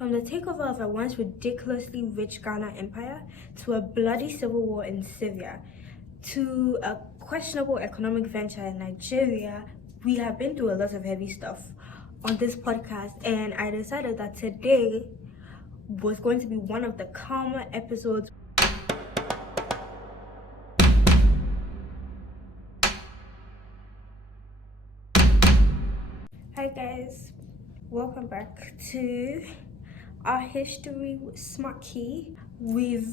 From the takeover of a once ridiculously rich Ghana empire to a bloody civil war in Syria to a questionable economic venture in Nigeria, we have been through a lot of heavy stuff on this podcast, and I decided that today was going to be one of the calmer episodes. Hi guys, welcome back to Our History with Smakeyah. We've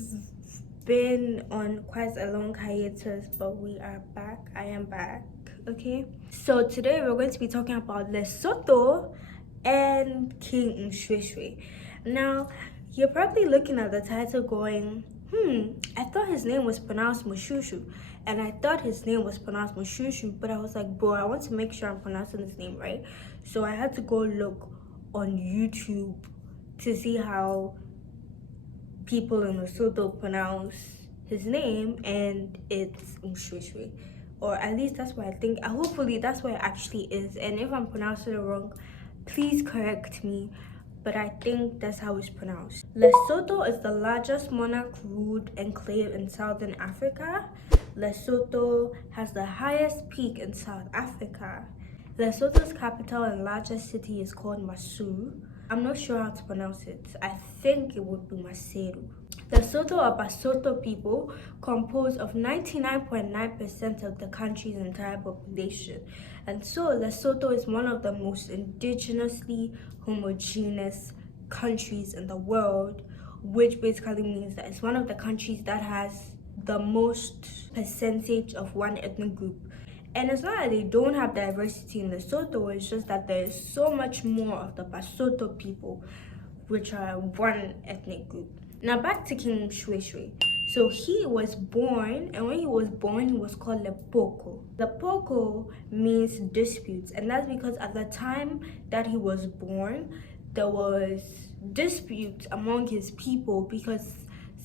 been on quite a long hiatus, but we are back. I am back, okay? So today we're going to be talking about Lesotho and King Moshoeshoe. Now, you're probably looking at the title going, I thought his name was pronounced Moshoeshoe, and I thought his name was pronounced Moshoeshoe, but I was like, bro, I want to make sure I'm pronouncing his name right. So I had to go look on YouTube to see how people in Lesotho pronounce his name, and it's Moshoeshoe, or at least that's what I think. Hopefully that's what it actually is, and if I'm pronouncing it wrong, please correct me, but I think that's how it's pronounced. Lesotho is the largest monarch-ruled enclave in Southern Africa. Lesotho has the highest peak in South Africa. Lesotho's capital and largest city is called Moshoeshoe. I'm not sure how to pronounce it. I think it would be Maseru. Lesotho or Basotho people compose of 99.9% of the country's entire population. And so Lesotho is one of the most indigenously homogeneous countries in the world, which basically means that it's one of the countries that has the most percentage of one ethnic group. And it's not that they don't have diversity in Lesotho, it's just that there is so much more of the Basotho people, which are one ethnic group. Now back to King Moshoeshoe. So he was born, and when he was born, he was called Lepoko. Lepoko means disputes, and that's because at the time that he was born, there was disputes among his people because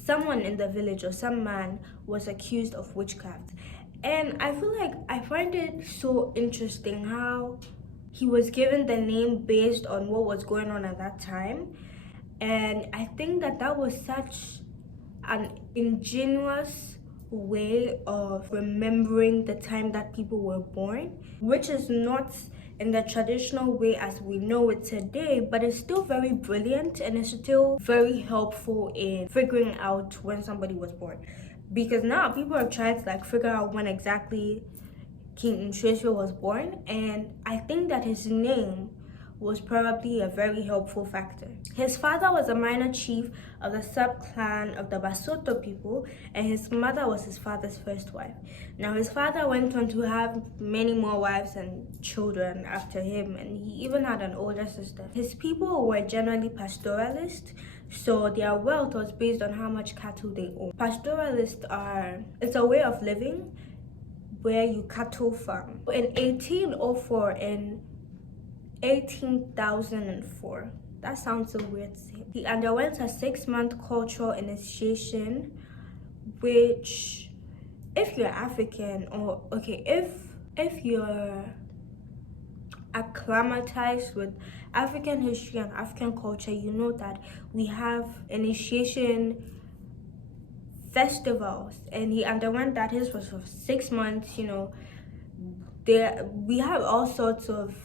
someone in the village or some man was accused of witchcraft. And I feel like I find it so interesting how he was given the name based on what was going on at that time. And I think that that was such an ingenious way of remembering the time that people were born, which is not in the traditional way as we know it today, but it's still very brilliant and it's still very helpful in figuring out when somebody was born. Because now people are trying to figure out when exactly King Moshoeshoe was born, and I think that his name was probably a very helpful factor. His father was a minor chief of the sub-clan of the Basotho people, and his mother was his father's first wife. Now his father went on to have many more wives and children after him, and he even had an older sister. His people were generally pastoralists, so their wealth was based on how much cattle they own. Pastoralists it's a way of living where you cattle farm. In 1804 and 18,004. That sounds so weird to say. He underwent a 6-month cultural initiation, which, if you're African, or if you're acclimatized with African history and African culture, you know that we have initiation festivals, and he underwent that. His was for 6 months. We have all sorts of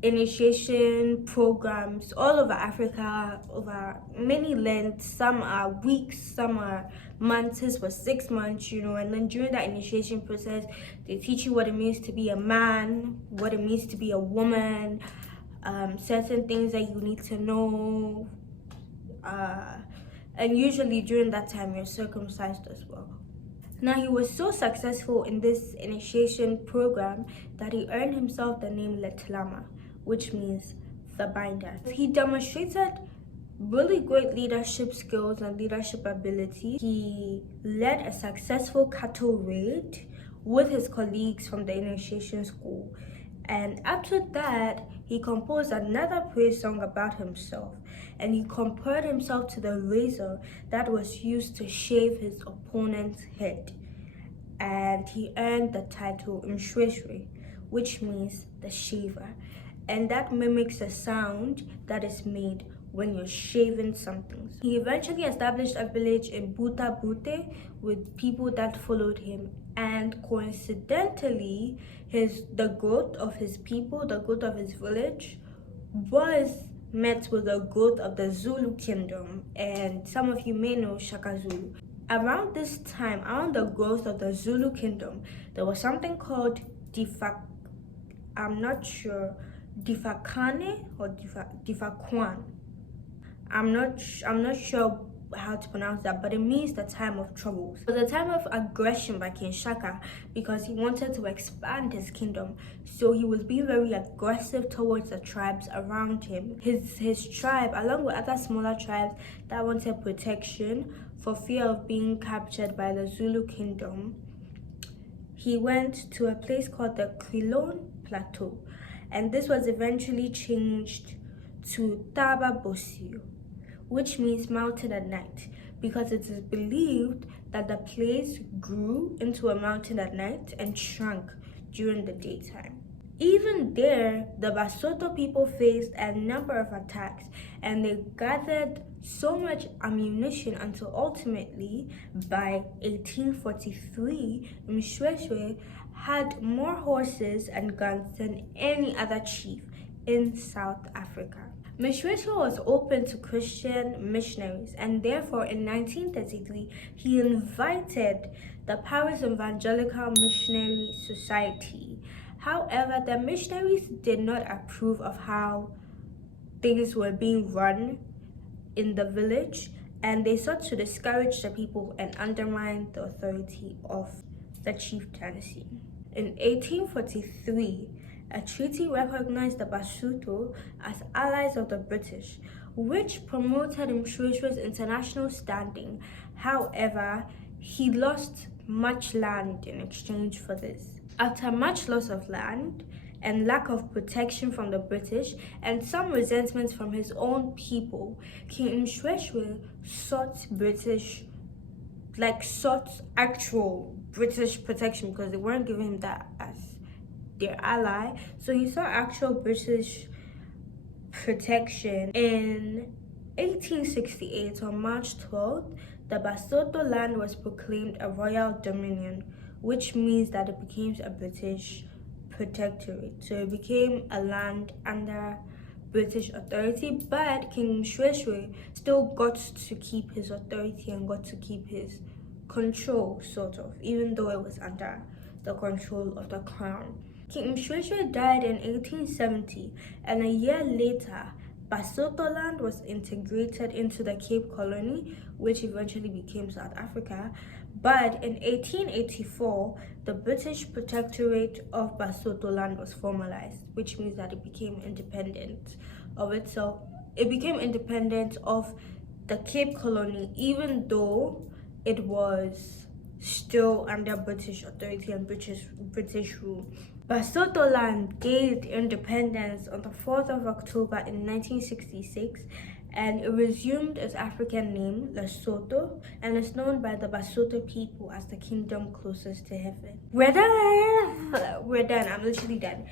initiation programs all over Africa, over many lengths. Some are weeks, some are months. His was 6 months, and then during that initiation process, they teach you what it means to be a man, what it means to be a woman, certain things that you need to know, and usually during that time you're circumcised as well. Now he was so successful in this initiation program that he earned himself the name Letlama, which means the binder. He demonstrated really great leadership skills and leadership ability. He led a successful cattle raid with his colleagues from the initiation school. And after that, he composed another praise song about himself. And he compared himself to the razor that was used to shave his opponent's head. And he earned the title Moshoeshoe, which means the shaver. And that mimics the sound that is made when you're shaving something. He eventually established a village in Buta Bute with people that followed him, and coincidentally, the growth of his people, the growth of his village, was met with the growth of the Zulu kingdom, and some of you may know Shaka Zulu. Around this time, around the growth of the Zulu kingdom, there was something called I'm not sure, Difakane or Difakwan. I'm not sure how to pronounce that, but it means the time of troubles. It was a time of aggression by King Shaka because he wanted to expand his kingdom. So he was being very aggressive towards the tribes around him. His tribe, along with other smaller tribes that wanted protection for fear of being captured by the Zulu kingdom, he went to a place called the Quilon Plateau, and this was eventually changed to Taba Bosio, which means mountain at night, because it is believed that the place grew into a mountain at night and shrunk during the daytime. Even there, the Basotho people faced a number of attacks, and they gathered so much ammunition until ultimately, by 1843, Moshoeshoe had more horses and guns than any other chief in South Africa. Moshoeshoe was open to Christian missionaries, and therefore in 1933 he invited the Paris Evangelical Missionary Society. However, the missionaries did not approve of how things were being run in the village, and they sought to discourage the people and undermine the authority of the chieftaincy. In 1843, a treaty recognized the Basotho as allies of the British, which promoted Moshoeshoe's international standing. However, he lost much land in exchange for this. After much loss of land and lack of protection from the British and some resentment from his own people, King Moshoeshoe sought actual British protection because they weren't giving him that as their ally. So he sought actual British protection. In 1868, on March 12th, the Basotho land was proclaimed a royal dominion, which means that it became a British protectorate. So it became a land under British authority, but King Moshoeshoe still got to keep his authority and got to keep his control, sort of, even though it was under the control of the crown. King Moshoeshoe died in 1870, and a year later, Basotho land was integrated into the Cape Colony, which eventually became South Africa. But in 1884, the British Protectorate of Basotho land was formalized, which means that it became independent of itself. It became independent of the Cape Colony, even though it was still under British authority and British rule. Basotho land gained independence on the 4th of October in 1966, and it resumed its African name, Lesotho, and is known by the Basotho people as the kingdom closest to heaven. We're done. I'm literally done.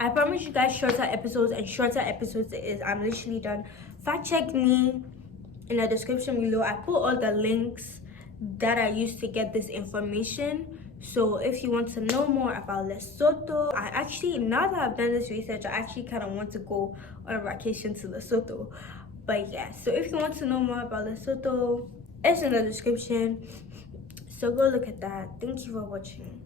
I promise you guys shorter episodes, and shorter episodes it is. I'm literally done. Fact check me in the description below. I put all the links that I used to get this information. So if you want to know more about Lesotho, now that I've done this research, I actually kind of want to go on a vacation to Lesotho. But yeah, so if you want to know more about Lesotho, it's in the description. So go look at that. Thank you for watching.